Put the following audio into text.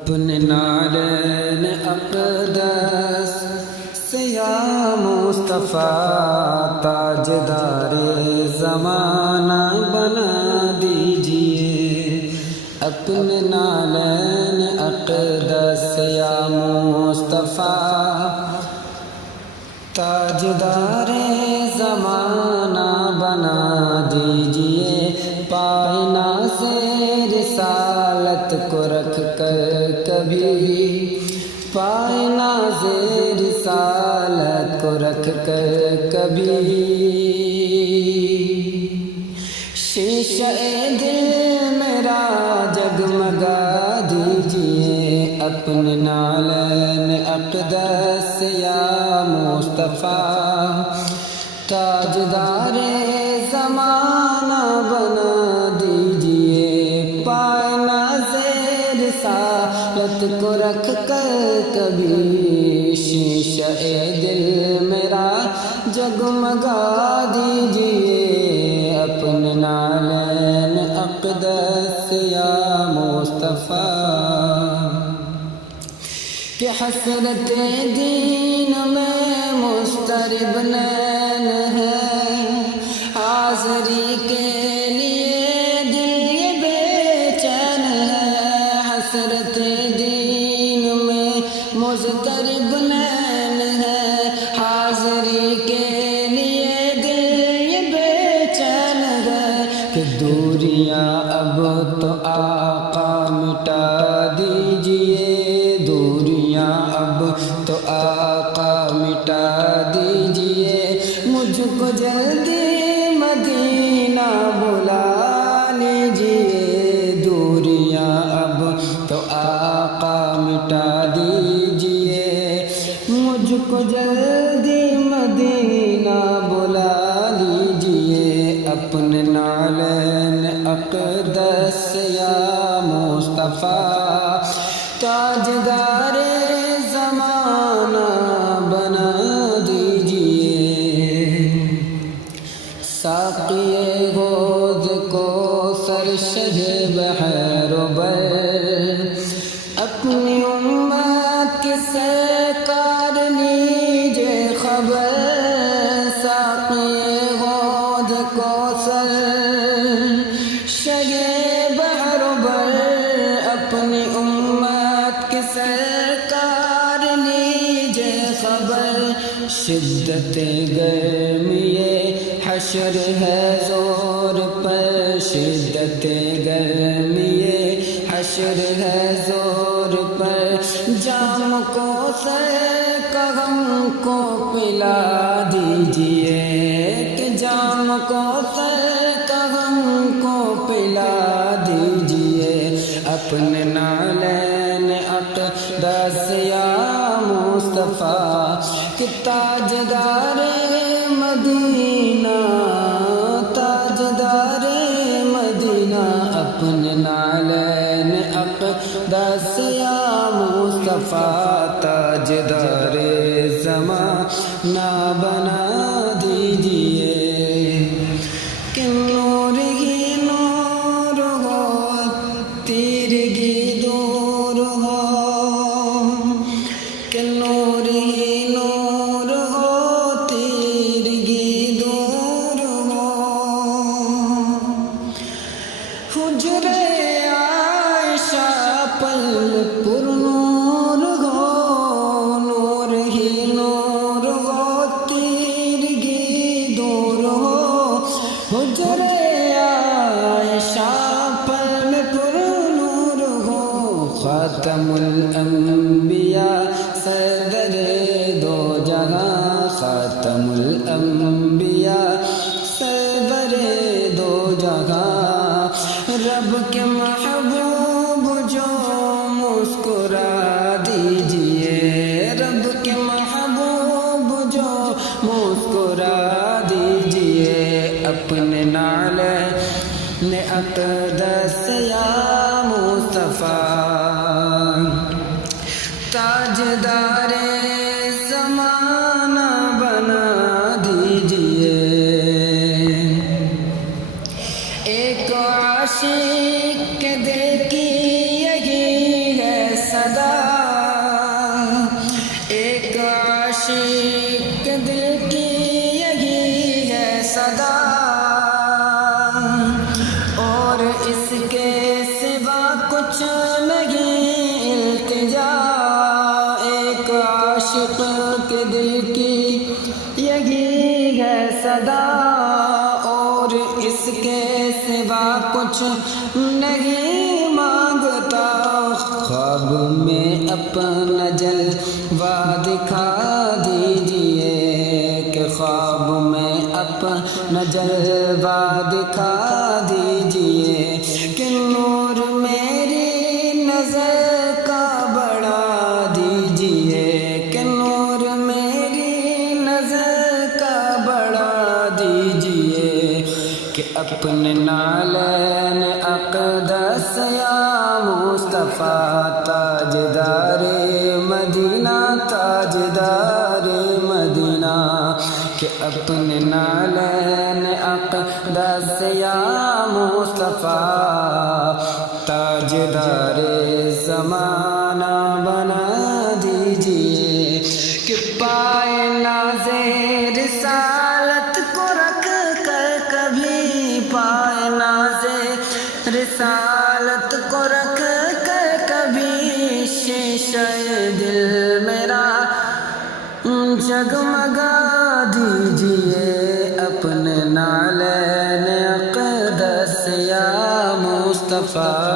اپنے نالین اقدس سے یا مصطفیٰ تاجدار زمانہ بنا دیجئے۔ اپنے نالین اقدس سے یا مصطفیٰ تاجدار زمانہ بنا دیجئے۔ پائے ناز رسالت کو رکھ کر کبھی، پائے ناز رسالت کو رکھ کر کبھی، شیشہ دل میرا جگمگا دیجئے۔ اپنے نالین اقدس یا مصطفیٰ تاجدار زمانہ بنا دیجئے۔ پائے ناز رسالت کو رکھ کر کبھی، شیشہ دل میرا جگمگا دیجئے۔ اپنے نالین اقدس یا مصطفیٰ کہ حسرت دین میں مضطرب نین ہے، حاضری کے لیے دل یہ بے چین ہے۔ حسرت دین میں مضطرب نین ہے، حاضری کے لیے دل یہ بے چین ہے۔ کہ دوریاں اب تو آقا مٹا دیجئے، دوریاں اب تو آقا مٹا دیجئے۔ مجھ کو جلدی مدینہ بلا لیجئے، دوریاں اب تو آقا مٹا دیجئے۔ مجھ کو جلدی مدینہ بلا لیجئے۔ اپنے نالین اقدس یا مصطفیٰ تاجدار زمانہ بنا دیجئے۔ ساقی حوض کوثر شہ بحر و بر، اپنی امت کے سرکار لیجئے خبر۔ ساقی حوض کوثر شہ بحر و بر، اپنی امت کے سرکار لیجئے خبر۔ شدت گرمی حشر ہے زور پر، شدت گرمی حشر ہے زور پر۔ جام کوثر کا غم کو پلا دیجئے، کہ جام کوثر کا غم کو پلا دیجئے۔ اپنے نالین اقدس یا مصطفیٰ کہ تاجدار مدینہ، تاجدار مدینہ۔ اپنے نالین اقدس یا مصطفیٰ تاجدار زمانہ بنا دیجئے۔ کہ نور ہی نور ہو، تیرگی دور ہو، کہ نور ہی نور ہو، تیرگی دور ہو۔ حجرے عائشہ پل پر نور ہو، نور ہی نور ہو، تیرگی دور ہو۔ حجرے عائشہ پل پر نور ہو، خاتم الانبیاء سردر دو جہاں، خاتم الانبیاء سردر دو جہاں۔ رب کے محبوب جو مسکرا دیجئے، رب کے محبوب جو مسکرا دیجئے۔ اپنے نالین اقدس یا مصطفیٰ تاجدار زمانہ بنا دیجئے۔ ایک عاشق کے دل کی یہی ہے عاشق کے دل کی یہی ہے صدا، اور اس کے سوا کچھ نہیں مانگتا۔ خواب میں اپنا جلوہ دکھا دیجئے، کہ خواب میں اپنا جلوہ دکھا دیجئے، کہ نور میری نظر کا بڑھا دیجئے، کہ نور میری نظر کا بڑھا دیجئے، کہ اپنے نالین اقدس یا مصطفیٰ تاجدار مدینہ، تاجدار مدینہ، کہ اپنے نالین اقدس یا مصطفیٰ تاجدار زمانہ بنا دیجئے، کہ پائے ناز رسالت کو رکھ کر کبھی، پائے ناز رسالت کو رکھ کر کبھی، شیشہ دل میرا جگمگا دیجئے، اپنے نالین اقدس یا مصطفیٰ